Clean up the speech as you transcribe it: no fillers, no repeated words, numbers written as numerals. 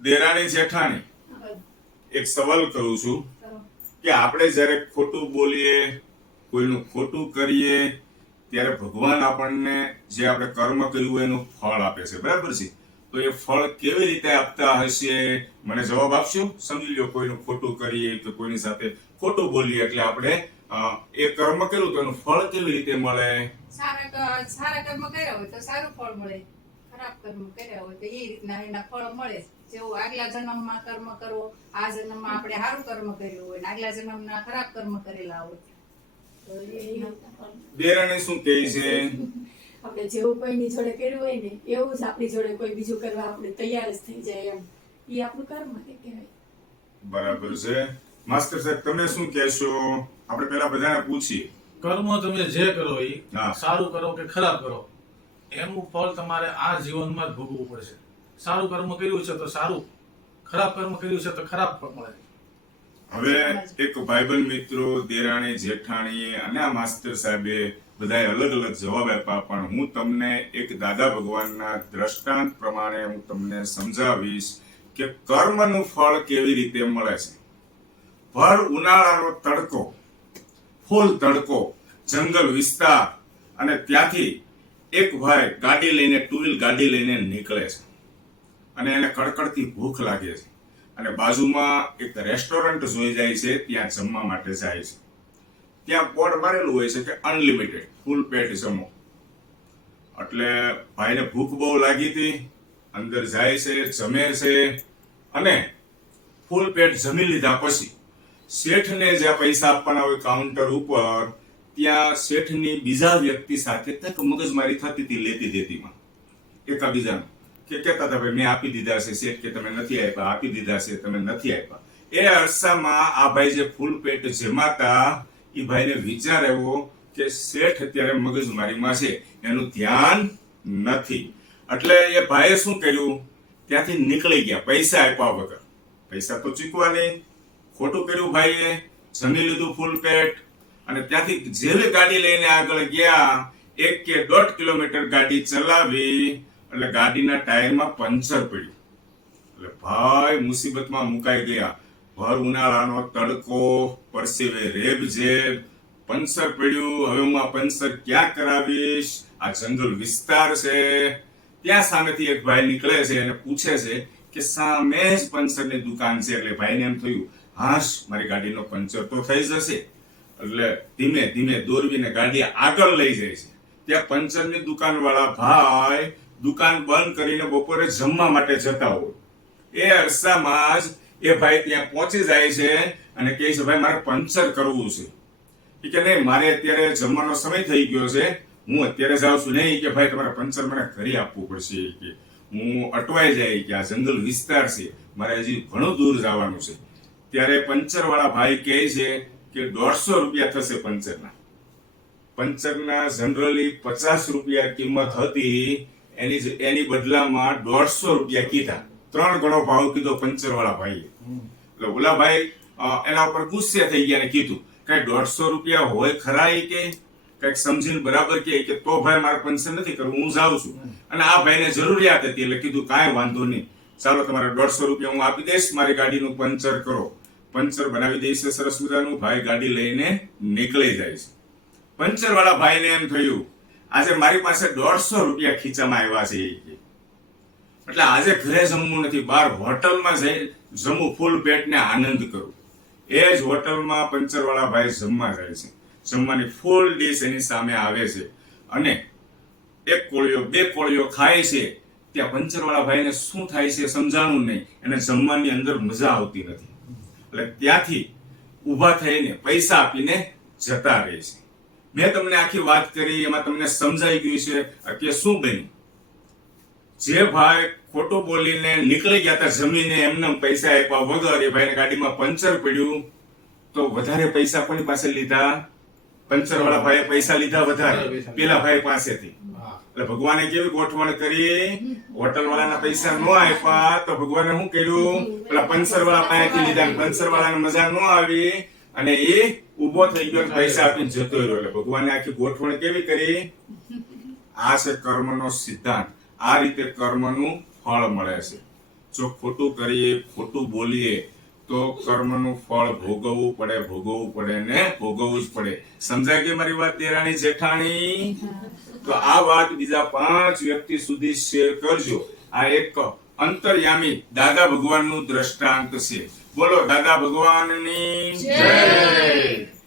દેરાણી જેઠાણી, એક સવાલ કરું છું કે આપણે જ્યારે ખોટું બોલીએ, કોઈનું ખોટું કરીએ, ત્યારે ભગવાન આપણને જે આપણે કર્મ કર્યું હોય એનું ફળ આપે છે, બરાબર છે? તો એ ફળ કેવી રીતે આપતા હશે, મને જવાબ આપશો? સમજી લો, કોઈનું ખોટું કરીએ તો કોઈની સાથે ખોટું બોલીએ એટલે આપણે એ કર્મ કર્યું તો એનું ફળ કેવી રીતે મળે? સારા કર્મ કર્યા હોય તો સારું ફળ મળે, ખરાબ કર્મ કર્યા હોય તો એ રીતના એના ફળ મળે. જેવું આગલા જન્મમાં કર્મ કરવો, આ જન્મમાં આપણે સારું કર્મ કર્યું હોય, આગલા જન્મના ખરાબ કર્મ કરેલા હોય તો દેરાણી શું કહે છે? આપણે જેવું કોઈની જોડે કર્યું હોય ને એવું જ આપણી જોડે કોઈ બીજું કરવા આપણે તૈયાર જ થઈ જાય, એમ એ આપણું કર્મ કહેવાય. બરાબર છે. માસ્ટર સાહેબ, તમે શું કહેશો? આપણે પેલા બધાને પૂછીએ. કર્મ તમે જે કરો એ હા. સારું કરો કે ખરાબ કરો, એનું ફળ તમારે આ જીવનમાં જ ભોગવવું પડશે. સારું કર્મ કર્યું છે તો સારું, ખરાબ કર્મ કર્યું છે તો ખરાબ ફળ મળે. હવે એક ભાઈબંધ મિત્રો, દેરાણી જેઠાણી અને આ માસ્ટર સાહેબે બધાએ અલગ અલગ જવાબ આપ્યા, પણ હું તમને એક દાદા ભગવાનના દ્રષ્ટાંત પ્રમાણે હું તમને સમજાવીશ કે કર્મનું ફળ કેવી રીતે મળે છે. ભર ઉનાળાનો તડકો, ફૂલ તડકો, જંગલ વિસ્તાર, અને ત્યાંથી એક ભાઈ ગાડી લઈને, ટુ વ્હીલ ગાડી લઈને નીકળે છે અને એને કડકડતી ભૂખ લાગે છે અને બાજુમાં એક રેસ્ટોરન્ટ જોઈ જાય છે, ત્યાં જમવા માટે જાય છે. ત્યાં બોર્ડ મારેલું હોય છે કે અનલિમિટેડ, ફૂલ પેટ જમો. એટલે ભાઈને ભૂખ બહુ લાગી હતી, અંદર જાય છે, જમે છે અને ફૂલ પેટ જમી લીધા પછી શેઠને જ્યાં પૈસા આપવાના હોય કાઉન્ટર ઉપર, ત્યાં શેઠની બીજા વ્યક્તિ સાથે કંઈક મગજમારી થતી હતી, લેતી દેતીમાં એકાબીજાનું કે કહેતા હતા, ભાઈ મેં આપી દીધા છે, શેઠ કે તમે નથી આપ્યા, આપી દીધા છે, તમે નથી આપ્યા. એ અરસામાં આ ભાઈ જે ફૂલ પેટ જમાતા, એ ભાઈને વિચાર આવ્યો કે શેઠ અત્યારે મગજમારીમાં છે, એનું ધ્યાન નથી. એટલે એ ભાઈએ શું કર્યું, ત્યાંથી નીકળી ગયા પૈસા આપ્યા વગર. પૈસા તો ચૂકવા નહીં, ખોટું કર્યું ભાઈએ, જમી લીધું ફૂલ પેટ અને ત્યાંથી જેવી ગાડી લઈને આગળ ગયા, 1 કે 1.5 કિલોમીટર ગાડી ચલાવી એટલે ગાડીના ટાયરમાં પંચર પડ્યું. એટલે ભાઈ મુસીબતમાં મુકાઈ ગયા. ભર ઉનાળાનો તડકો, પરસેવે રેબઝેબ, પંચર પડ્યું. હવે હું આ પંચર ક્યાં કરાવીશ? આ જંગલ વિસ્તાર છે. ત્યાં સામેથી એક ભાઈ નીકળે છે અને પૂછે છે કે સામે જ પંચરની દુકાન છે. એટલે ભાઈને એમ થયું, હાશ, મારી ગાડીનો પંચર તો થઈ જશે. એટલે ધીમે ધીમે દોરવીને ગાડી આગળ લઈ જાય છે. ત્યાં પંચરની દુકાન વાળા ભાઈ દુકાન બંધ કરીને બપોરે જમવા માટે જતા હોય. એ અરસામાં જ એ ભાઈ ત્યાં પહોંચી જાય છે અને કહે છે, ભાઈ મારે પંચર કરવું છે. એ કે નહીં, મારે અત્યારે જમવાનો સમય થઈ ગયો છે, હું અત્યારે જાઉં છું. નહીં કે ભાઈ તમારે પંચર મને ઘરે આપવું પડશે, કે હું અટવાઈ જાય, કે આ જંગલ વિસ્તાર છે, મારે હજી ઘણું દૂર જવાનું છે. ત્યારે પંચર વાળા ભાઈ કહે છે કે 150 રૂપિયા થશે પંચરના. પંચરના જનરલી 50 રૂપિયા કિંમત હતી, એની બદલામાં 150 રૂપિયા કીધા. 3 ગણો ભાવ કીધો પંચર વાળા ભાઈએ. એટલે ઓલા ભાઈ એના ઉપર ગુસ્સે થઈ ગયા ને કીધું, કઈ 150 રૂપિયા હોય ખરા? એ કે કઈક સમજીને બરાબર કે તો ભાઈ મારે પંચર નથી કરવું, હું જાઉં છું. અને આ ભાઈને જરૂરિયાત હતી એટલે કીધું, કાંઈ વાંધો નહીં, ચાલો તમારે 150 રૂપિયા હું આપી દઈશ, મારી ગાડીનું પંચર કરો. પંચર બનાવી દઈશ સરસ મજાનું. ભાઈ ગાડી લઈને નીકળી જાય છે. પંચર વાળા ભાઈને એમ થયું, આજે મારી પાસે 150 રૂપિયા ખીચામાં આવ્યા છે, એટલે આજે ઘરે જમવું નથી, બહાર હોટલમાં જઈ જમવું, ફૂલ પેટને આનંદ કરું. એ જ હોટલમાં પંચર વાળા ભાઈ જમવા જાય છે. જમવાની ફૂલ ડીશ એની સામે આવે છે અને 1 કોળિયો 2 કોળિયો ખાય છે. ત્યાં પંચર વાળા ભાઈને શું થાય છે સમજાણું નહીં, એને જમવાની અંદર મજા આવતી નથી. એટલે ત્યાંથી ઊભા થઈને પૈસા આપીને જતા રહે છે. મેં તમને આખી વાત કરી, એમાં તમને સમજાઈ ગયું છે કે શું બન્યું. જે ભાઈ ખોટું બોલીને નીકળી ગયા હતા જમીને, એમને પૈસા આપ્યા વગર, એ ભાઈને ગાડીમાં પંચર પડ્યું તો વધારે પૈસા કોની પાસે લીધા? પંચર વાળા ભાઈએ પૈસા લીધા વધારે પેલા ભાઈ પાસેથી. એટલે ભગવાને કેવી ગોઠવણ કરી, હોટલ વાળાના પૈસા ન આપ્યા તો ભગવાને શું કર્યું, પેલા પંચર વાળા પાસેથી લીધા. પંચર વાળાને મજા ન આવી અને એ ઉભો થઈ ગયો, પૈસા આપીને જતો રહ્યો. એટલે ભગવાને આખી ગોઠવણ કેવી કરી? આ છે કર્મનો સિદ્ધાંત. આ રીતે કર્મનું ફળ મળે છે. જો ખોટું કરીએ ખોટું બોલીએ તો કર્મનું ફળ ભોગવવું પડે ને ભોગવવું જ પડે. સમજાય કે મારી વાત દેરાણી જેઠાણી? તો આ વાત બીજા 5 વ્યક્તિ સુધી શેર કરજો. આ એક અંતર્યામી દાદા ભગવાનનું દ્રષ્ટાંત છે. બોલો દાદા ભગવાનની જય.